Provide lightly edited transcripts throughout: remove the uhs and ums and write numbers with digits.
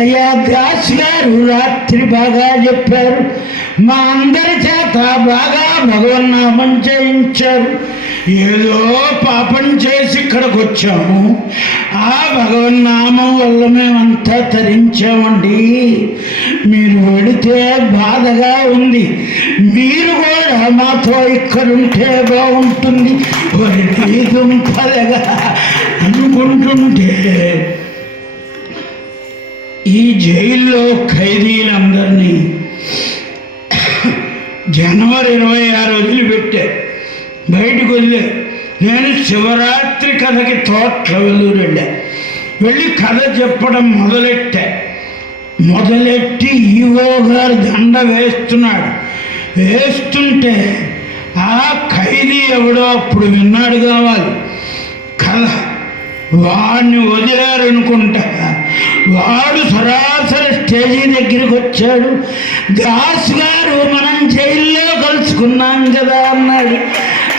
అయ్యా దాస్ గారు రాత్రి బాగా చెప్పారు. మా అందరి చేత బాగా భగవన్నామం చేయించారు. ఏదో పాపం చేసి ఇక్కడికి వచ్చాము. ఆ భగవన్నామం వల్ల మేమంతా తరించామండి. మీరు వెళితే బాధగా ఉంది. మీరు కూడా మాతో ఇక్కడుంటే బాగుంటుంది దుంపదగా అనుకుంటుంటే ఈ జైల్లో ఖైదీలందరినీ జనవరి 26 వదిలిపెట్టారు, బయటకు వదిలే. నేను శివరాత్రి కథకి తోట్ల వెళ్ళి కథ చెప్పడం మొదలెట్టి ఈవో గారు దండ వేస్తుంటే ఆ ఖైదీ ఎవడో అప్పుడు విన్నాడు కావాలి కథ. వాడిని వదిలారనుకుంటా. వాడు సరాసరి స్టేజీ దగ్గరికి వచ్చాడు. దాస్ గారు మనం జైల్లో కలుసుకున్నాం కదా అన్నాడు.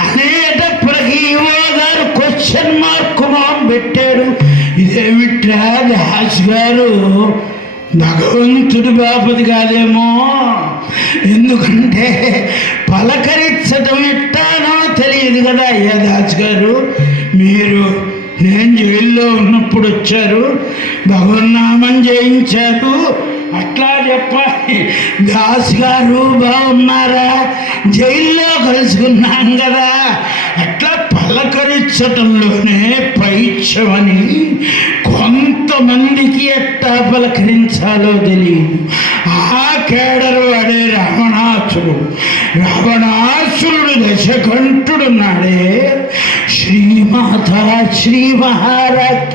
అనేటప్పటికీ ఈవో గారు క్వశ్చన్ మార్క్ పెట్టారు. ఇదేమిట్రా దాస్ గారు భగవంతుడి బాపతి కాదేమో, ఎందుకంటే పలకరించడం ఎట్టానో తెలియదు కదా. అయ్యా దాస్ గారు, మీరు నేను జైల్లో ఉన్నప్పుడు వచ్చారు, భగవన్నామం చేయించారు, అట్లా చెప్పాలి. దాస్ గారు బాగున్నారా, జైల్లో కలుసుకున్నాం కదా, అట్లా పలకరించటంలోనే పైత్యమని కొంతమందికి ఎట్టా పలకరించాలో తెలియదు. ఆ కేడరు వాడే రావణాసురుడు దశకంఠుడున్నాడే, శ్రీమాత శ్రీ మహారాజ్